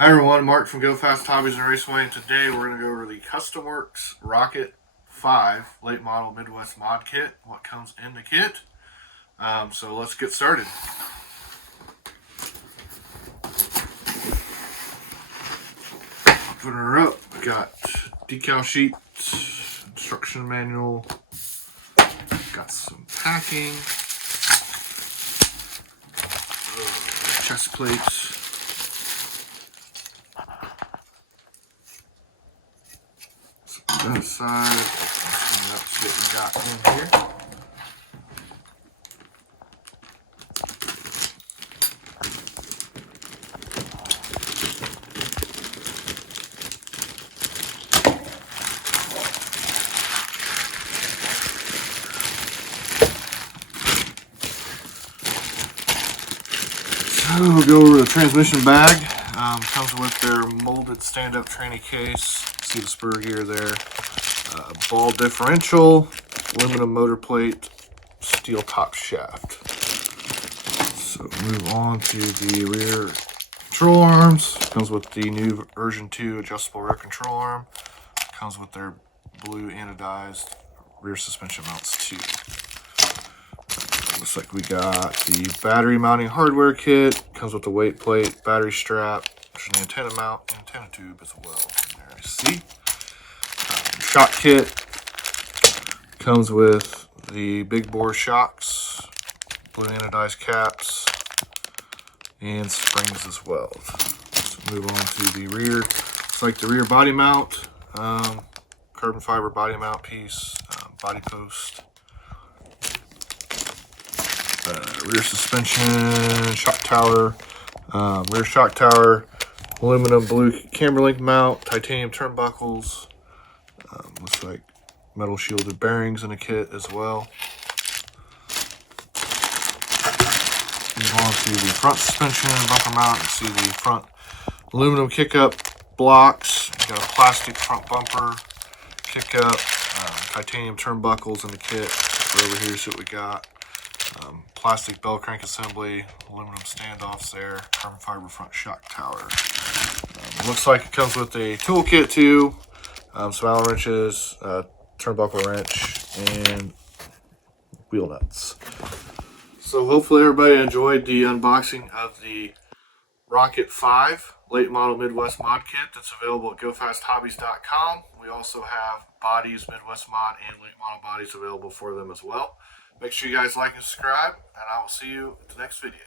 Hi everyone, Mark from Go Fast Hobbies and Raceway, and today we're going to go over the Custom Works Rocket 5 late model Midwest mod kit, what comes in the kit. So let's get started. Open her up, we got decal sheet, instruction manual, got some packing, chest plates, that side. Let's see what we got in here. So we'll go over the transmission bag. Comes with their molded stand-up tranny case. See the spur gear there. Ball differential, aluminum motor plate, steel top shaft. So move on to the rear control arms. Comes with the new version 2 adjustable rear control arm. Comes with their blue anodized rear suspension mounts too. Looks like we got the battery mounting hardware kit. Comes with the weight plate, battery strap, there's an antenna mount, antenna tube as well. There you see. Shock kit comes with the big bore shocks, blue anodized caps, and springs as well. Let's move on to the rear. Looks like the rear body mount, carbon fiber body mount piece, body post, rear suspension, shock tower, rear shock tower, aluminum blue camber link mount, titanium turnbuckles. Looks like metal shielded bearings in the kit as well. Move on to the front suspension bumper mount. You see the front aluminum kick-up blocks. You got a plastic front bumper, kick-up, titanium turnbuckles in the kit. Over here, see what we got. Plastic bell crank assembly, aluminum standoffs there, carbon fiber front shock tower. Looks like it comes with a toolkit too, some Allen wrenches, turnbuckle wrench, and wheel nuts. So hopefully everybody enjoyed the unboxing of the Rocket 5 late model Midwest mod kit that's available at gofasthobbies.com. We also have bodies, Midwest mod, and late model bodies available for them as well. Make sure you guys like and subscribe, and I will see you at the next video.